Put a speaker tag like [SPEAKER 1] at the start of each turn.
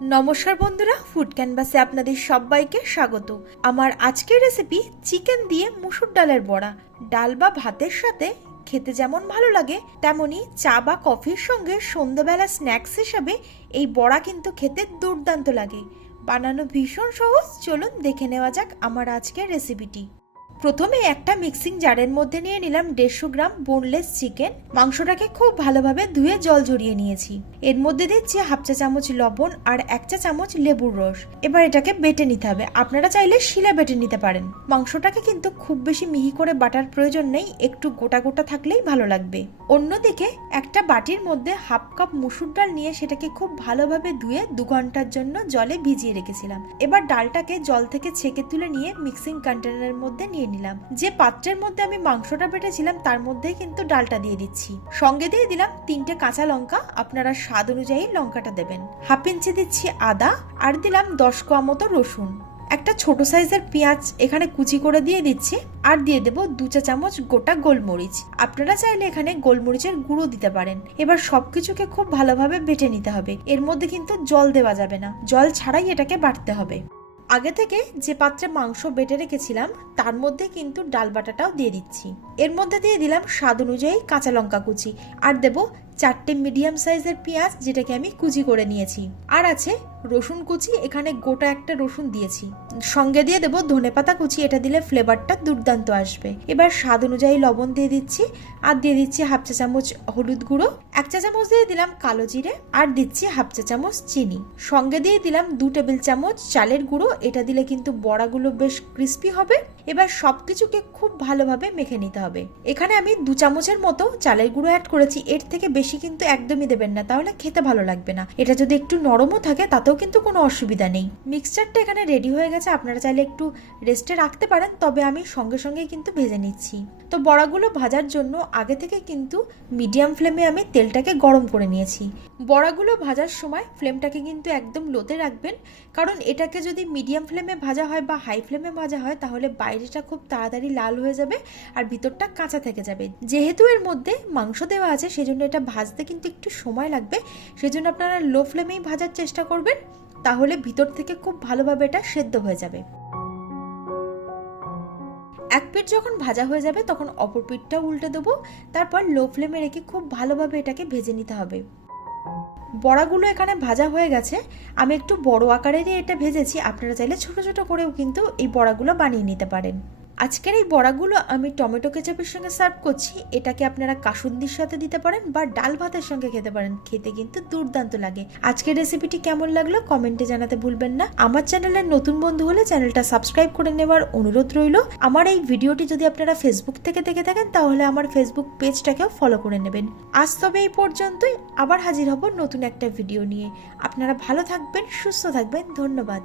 [SPEAKER 1] নমস্কার বন্ধুরা ফুড ক্যানভাসে আপনাদের সবাইকে স্বাগত। আমার আজকের রেসিপি চিকেন দিয়ে মুসুর ডালের বড়া। ডাল বা ভাতের সাথে খেতে যেমন ভালো লাগে, তেমনি চা বা কফির সঙ্গে সন্ধ্যাবেলা স্ন্যাক্স হিসাবে এই বড়া কিন্তু খেতে দুর্দান্ত লাগে। বানানো ভীষণ সহজ, চলুন দেখে নেওয়া যাক আমার আজকের রেসিপিটি প্রথমে একটা মিক্সিং জারের মধ্যে নিয়ে নিলাম দেড়শো গ্রাম বোনলেস চিকেন। মাংসটাকে খুব ভালোভাবে ধুয়ে জল ঝরিয়ে নিয়েছি। এর মধ্যে দিচ্ছি হাফ চা চামচ লবণ আর এক চা চামচ লেবুর রস। এবার এটাকে বেটে নিতে হবে। আপনারা চাইলে শিলে বেটে নিতে পারেন। মাংসটাকে কিন্তু খুব বেশি মিহি করে বাটার প্রয়োজন নেই। একটু গোটা গোটা থাকলেই ভালো লাগবে। অন্যদিকে একটা বাটির মধ্যে হাফ কাপ মুসুর ডাল নিয়ে সেটাকে খুব ভালোভাবে ধুয়ে দু ঘণ্টার জন্য জলে ভিজিয়ে রেখেছিলাম। এবার ডালটাকে জল থেকে ছেঁকে তুলে নিয়ে মিক্সিং কন্টেনারের মধ্যে নিয়ে নিলাম। যে পাত্রের মধ্যে আমি মাংসটা বেটেছিলাম, তার মধ্যে কিন্তু ডালটা দিয়ে দিচ্ছি। সঙ্গে দিয়ে দিলাম তিনটে কাঁচা লঙ্কা। আপনারা স্বাদ অনুযায়ী লঙ্কাটা দেবেন। হাফ ইঞ্চি দিচ্ছি আদা আর দিলাম দশ কোয়া মতো রসুন। একটা ছোট সাইজের পেঁয়াজ এখানে কুচি করে দিয়ে দিচ্ছি আর দিয়ে দেবো দু চা চামচ গোটা গোলমরিচ। আপনারা চাইলে এখানে গোলমরিচের গুঁড়ো দিতে পারেন। এবার সবকিছুকে খুব ভালোভাবে বেটে নিতে হবে। এর মধ্যে কিন্তু জল দেওয়া যাবে না। জল ছাড়াই এটাকে বাটতে হবে। আগে থেকে যে পাত্রে মাংস বেটে রেখেছিলাম, তার মধ্যে কিন্তু ডাল বাটাটাও দিয়ে দিচ্ছি। এর মধ্যে দিয়ে দিলাম স্বাদ অনুযায়ী কাঁচা লঙ্কা কুচি। আর দেব চারটে মিডিয়াম সাইজের পেঁয়াজ যেটাকে আমি কুচি করে নিয়েছি। আর আছে রসুন কুচি, এখানে গোটা একটা রসুন দিয়েছি। সঙ্গে দিয়ে দেবো ধনেপাতা কুচি, এটা দিলে ফ্লেভারটা দুর্দান্ত আসবে। এবার স্বাদ অনুযায়ী লবণ দিয়ে দিচ্ছি, আর দিয়ে দিচ্ছি হাফ চা চামচ হলুদ গুঁড়ো, এক চা চামচ দিয়ে দিলাম কালো জিরে, আর দিচ্ছি হাফ চা চামচ চিনি। সঙ্গে দিয়ে দিলাম দু টেবিল চামচ চালের গুঁড়ো, এটা দিলে কিন্তু বড়াগুলো বেশ ক্রিস্পি হবে। এবার সবকিছুকে খুব ভালোভাবে মেখে নিতে হবে। এখানে আমি দু চামচের মতো চালের গুঁড়ো অ্যাড করেছি, এর থেকে বেশি কিন্তু একদমই দেবেন না, তাহলে খেতে ভালো লাগবে না। এটা যদি একটু নরমও থাকে, তাতেও কিন্তু কোনো অসুবিধা নেই। মিক্সচারটা এখানে রেডি হয়ে গেছে, আপনারা চাইলে একটু রেস্টে রাখতে পারেন, তবে আমি সঙ্গে সঙ্গে কিন্তু ভেজে নিচ্ছি। তো বড়াগুলো ভাজার জন্য আগে থেকে কিন্তু মিডিয়াম ফ্লেমে আমি তেলটাকে গরম করে নিয়েছি। বড়াগুলো ভাজার সময় ফ্লেমটাকে কিন্তু একদম লোতে রাখবেন। কারণ এটাকে যদি মিডিয়াম ফ্লেমে ভাজা হয় বা হাই ফ্লেমে ভাজা হয়, তাহলে বাইরেটা খুব তাড়াতাড়ি লাল হয়ে যাবে আর ভিতরটা কাঁচা থেকে যাবে। যেহেতু এর মধ্যে মাংস দেওয়া আছে, সেজন্য এটা ভাজতে কিন্তু একটু সময় লাগবে। সেজন্য আপনারা লো ফ্লেমেই ভাজার চেষ্টা করবেন, তাহলে ভিতর থেকে খুব ভালোভাবে এটা সেদ্ধ হয়ে যাবে। এক পিঠ যখন ভাজা হয়ে যাবে, তখন অপর পিঠটা উল্টে দেবো। তারপর লো ফ্লেমে রেখে খুব ভালোভাবে এটাকে ভেজে নিতে হবে। বড়াগুলো এখানে ভাজা হয়ে গেছে। আমি একটু বড় আকারেরই এটা ভেজেছি। আপনারা চাইলে ছোট ছোট করেও কিন্তু এই বড়াগুলো বানিয়ে নিতে পারেন। আজকের এই বড়াগুলো আমি টমেটো কেচাপের সঙ্গে সার্ভ করছি। এটাকে আপনারা কাসুন্দির সাথে দিতে পারেন বা ডাল ভাতের সঙ্গে খেতে পারেন। খেতে কিন্তু দুর্দান্ত লাগে। আজকের রেসিপিটি কেমন লাগল কমেন্টে জানাতে ভুলবেন না। আমার চ্যানেলের নতুন বন্ধু হলে চ্যানেলটা সাবস্ক্রাইব করে নেওয়ার অনুরোধ রইল। আমার এই ভিডিওটি যদি আপনারা ফেসবুক থেকে দেখে থাকেন, তাহলে আমার ফেসবুক পেজটাকেও ফলো করে নেবেন। আজ তবে এই পর্যন্তই। আবার হাজির হব নতুন একটা ভিডিও নিয়ে। আপনারা ভালো থাকবেন, সুস্থ থাকবেন। ধন্যবাদ।